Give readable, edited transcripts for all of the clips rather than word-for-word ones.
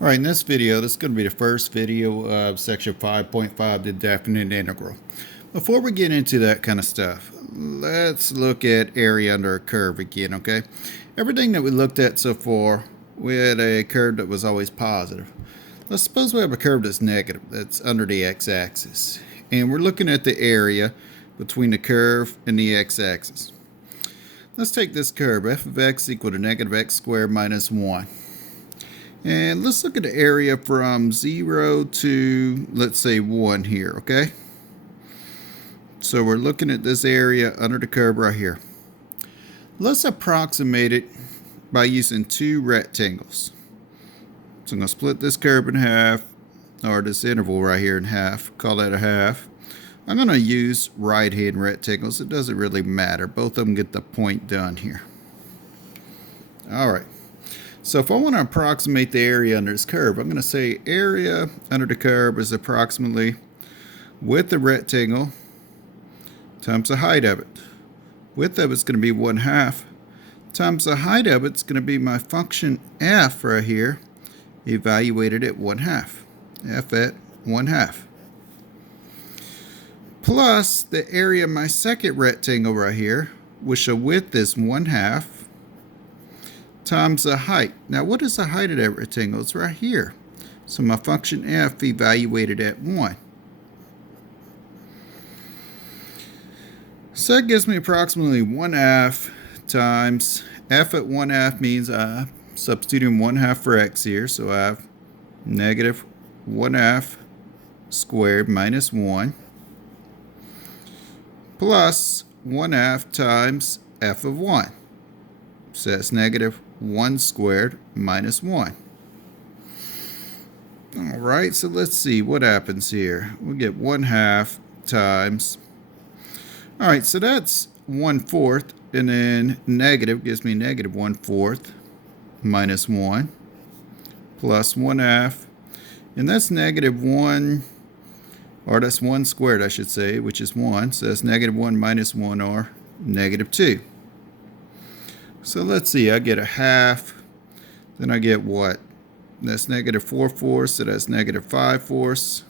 All right, in this video, this is going to be the first video of section 5.5, the definite integral. Before we get into that kind of stuff, let's look at area under a curve again, okay? Everything that we looked at so far, we had a curve that was always positive. Let's suppose we have a curve that's negative, that's under the x-axis. And we're looking at the area between the curve and the x-axis. Let's take this curve, f of x equal to negative x squared minus 1. And let's look at the area from 0 to, let's say, 1 here, okay? So we're looking at this area under the curve right here. Let's approximate it by using two rectangles. So I'm going to split this curve in half, or this interval right here in half, call that a half. I'm going to use right-hand rectangles. It doesn't really matter. Both of them get the point done here. All right. So if I want to approximate the area under this curve, I'm going to say area under the curve is approximately width of rectangle times the height of it. Width of it's going to be 1/2 times the height of it's going to be my function f right here, evaluated at 1/2. F at 1/2. Plus the area of my second rectangle right here, which the width is 1/2. Times the height. Now what is the height of that rectangle? It's right here. So my function f evaluated at 1. So that gives me approximately 1/2 times f at 1/2 means substituting 1/2 for x here. So I have negative 1/2 squared minus 1 plus 1/2 times f of 1. So that's negative 1 squared minus 1. Alright, so let's see what happens here. We get 1/2 times. Alright, so that's 1/4, and then negative gives me negative 1/4 minus 1 plus 1/2, and that's negative 1, or that's 1 squared I should say, which is 1, so that's negative 1 minus 1, or negative 2. So let's see, I get a half, then I get what? That's negative 4/4, so that's negative 5/4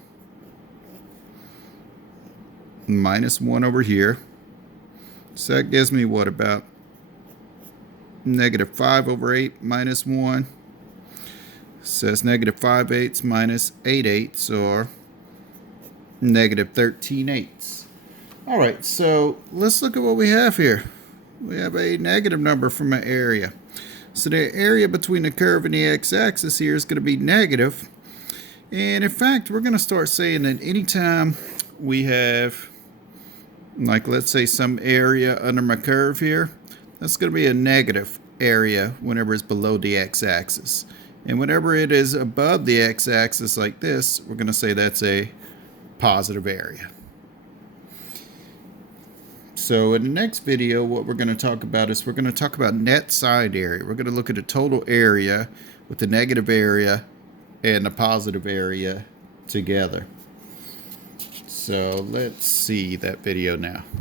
minus 1 over here. So that gives me what, about negative 5/8 minus 1. So that's negative 5/8 minus 8/8, or negative 13/8. Alright, so let's look at what we have here. We have a negative number from an area. So the area between the curve and the x-axis here is going to be negative. And in fact, we're going to start saying that anytime we have, like let's say some area under my curve here, that's going to be a negative area whenever it's below the x-axis. And whenever it is above the x-axis like this, we're going to say that's a positive area. So in the next video, what we're going to talk about is we're going to talk about net side area. We're going to look at the total area with the negative area and the positive area together. So let's see that video now.